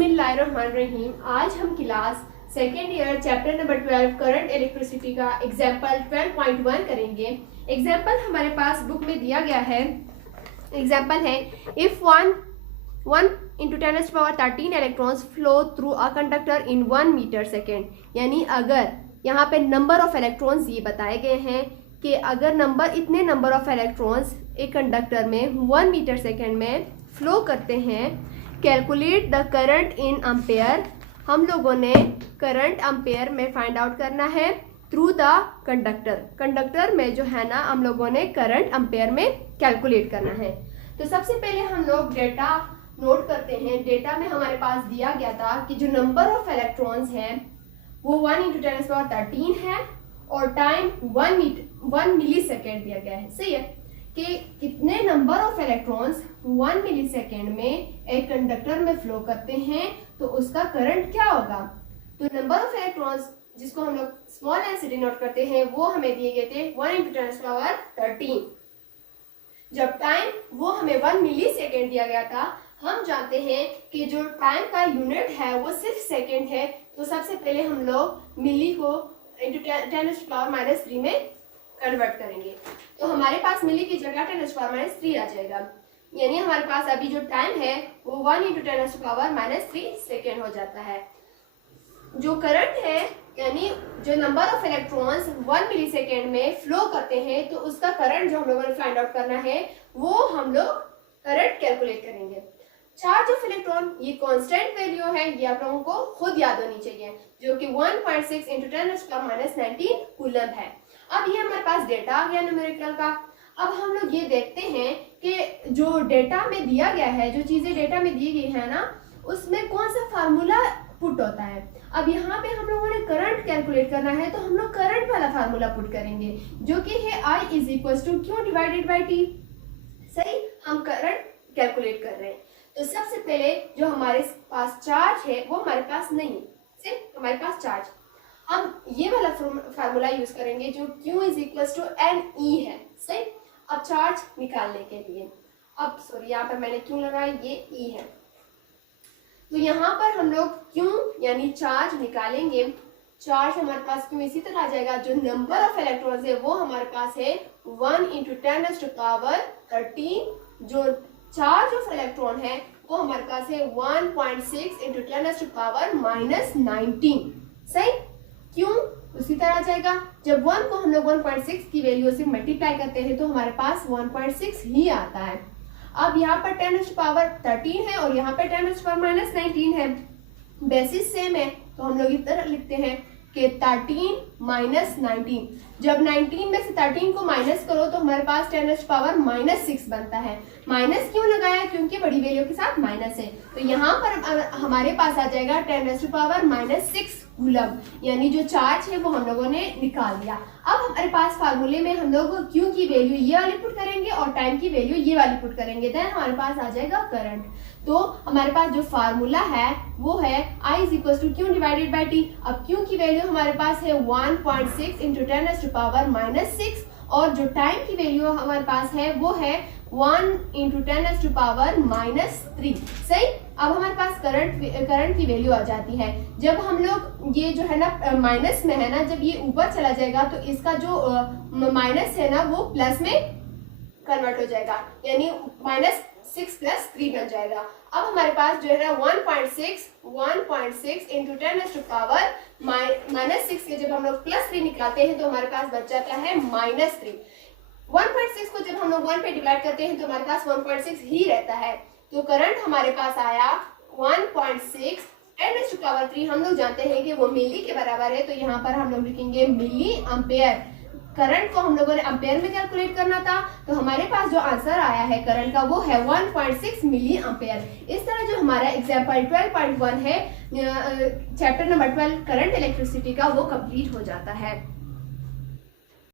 बिस्मिल्लाहिर्रहमानिर्रहीम। आज हम class second year chapter number 12 current electricity का एग्जाम्पल 12.1 करेंगे। एग्जाम्पल हमारे पास बुक में दिया गया है। एग्जाम्पल है if one into 10⁻13 electrons flow through a conductor in 1 metre second. यानी अगर यहाँ पे नंबर ऑफ इलेक्ट्रॉन्स ये बताए गए हैं कि अगर इतने नंबर ऑफ इलेक्ट्रॉन्स एक कंडक्टर में 1 मीटर सेकेंड में फ्लो करते हैं। Calculate the current in ampere. हम लोगों ने करंट एम्पेयर में फाइंड आउट करना है थ्रू द कंडक्टर में जो है ना हम लोगों ने करंट एम्पेयर में कैलकुलेट करना है। तो सबसे पहले हम लोग डेटा नोट करते हैं। डेटा में हमारे पास दिया गया था कि जो नंबर ऑफ इलेक्ट्रॉन्स है वो 1 × 10⁻13 है और टाइम 1 मिली सेकेंड दिया गया है। सही है कि कितने number of electrons 1 millisecond में एक कंडक्टर में फ्लो करते हैं तो उसका करंट क्या होगा। तो नंबर ऑफ इलेक्ट्रॉन्स जिसको हम लोग स्मॉल एन से डिनोट करते हैं वो हमें दिए गए थे 1 × 10⁻13। जब टाइम वो हमें 1 मिली सेकेंड दिया गया था, हम जानते हैं कि जो टाइम का यूनिट है वो सिर्फ सेकेंड है। तो सबसे पहले हम लोग मिली को इंटू 10⁻³ में कन्वर्ट करेंगे। तो हमारे पास मिली की जगह 10⁻³ आ जाएगा। यानी हमारे पास अभी जो टाइम है वो 1 × 10⁻³ सेकेंड हो जाता है। जो करंट है यानी जो number of electrons 1 millisecond में फ्लो करते हैं तो उसका करंट जो हम लोगों ने फाइंड आउट करना है वो हम लोग करंट कैलकुलेट करेंगे। चार्ज ऑफ इलेक्ट्रॉन ये कांस्टेंट वैल्यू है, ये आप लोगों को खुद याद होनी चाहिए, जो कि 1.6 × 10⁻19 कूलम है। अब ये हमारे पास डेटा आ गया न्यूमेरिकल का। अब हम लोग ये देखते हैं कि जो डेटा में दिया गया है, जो चीजें डेटा में दी गई है ना, उसमें कौन सा फार्मूला पुट होता है। अब यहाँ पे हम लोगों ने करंट कैलकुलेट करना है तो हम लोग करंट वाला फार्मूला पुट करेंगे जो कि है I = Q / T। सही, हम करंट कैलकुलेट कर रहे हैं। तो सबसे पहले जो हमारे पास चार्ज है वो हमारे पास नहीं है, सिर्फ हमारे पास चार्ज। हम ये वाला फार्मूला यूज करेंगे जो Q = NE है। सही, अब चार्ज निकालने के लिए यहाँ पर मैंने क्यों लगाया, ये E है। तो यहाँ पर हम लोग Q यानी चार्ज निकालेंगे। चार्ज हमारे पास क्यों इसी तरह आ जाएगा, जो नंबर ऑफ इलेक्ट्रॉन्स है वो हमारे पास है 1 × 10⁻13। जो चार्ज ऑफ इलेक्ट्रॉन है वो हमारे पास है 1.6 × 10⁻19। सही, क्यों उसी तरह आ जाएगा। जब 1 को हम लोग 1.6 की वैल्यू से मल्टीप्लाई करते हैं तो हमारे पास 1.6 ही आता है। अब यहाँ पर 10⁻13 है और यहाँ पर 10⁻19 है। बेसिस सेम है तो हम लोग इस तरह लिखते हैं कि 13 - 19। जब 19 में से 13 को माइनस करो तो हमारे पास 10⁻6 बनता है। माइनस क्यों लगाया, क्योंकि बड़ी वैल्यू के साथ माइनस है। तो यहाँ पर हमारे पास आ जाएगा 10⁻6 कूलम, यानी जो चार्ज है वो हम लोगों ने निकाल दिया। अब हमारे पास फार्मूले में हम लोग Q की वैल्यू ये वाली पुट करेंगे और टाइम की वैल्यू ये वाली पुट करेंगे, देन हमारे पास आ जाएगा करंट। तो हमारे पास जो फार्मूला है वो है I = Q / T। अब Q की वैल्यू हमारे पास है 1.6 × 10⁻6 और जो टाइम की वैल्यू हमारे पास है वो है 1 × 10⁻3। सही, अब हमारे पास करंट की वैल्यू आ जाती है। जब हम लोग ये जो है ना माइनस में है ना, जब ये ऊपर चला जाएगा तो इसका जो माइनस है ना वो प्लस में कन्वर्ट हो जाएगा, यानी -6 + 3 बन जाएगा। अब हमारे पास जो है ना 1.6 × 10⁻6 के जब हम लोग +3 निकालते हैं तो हमारे पास बच जाता है -3। 1.6 को जब हम लोग 1 पे डिवाइड करते हैं तो हमारे पास 1.6 ही रहता है। तो करंट हमारे पास आया 1.6 10⁻3। हम लोग जानते हैं कि वो मिली के बराबर है, तो यहाँ पर हम लोग लिखेंगे मिली एम्पेयर। करंट को हम लोगों ने एम्पेयर में कैलकुलेट करना था, तो हमारे पास जो आंसर आया है करंट का वो है 1.6 मिली एम्पेयर। इस तरह जो हमारा एग्जाम्पल 12.1 है चैप्टर नंबर 12 करंट इलेक्ट्रिसिटी का वो कंप्लीट हो जाता है।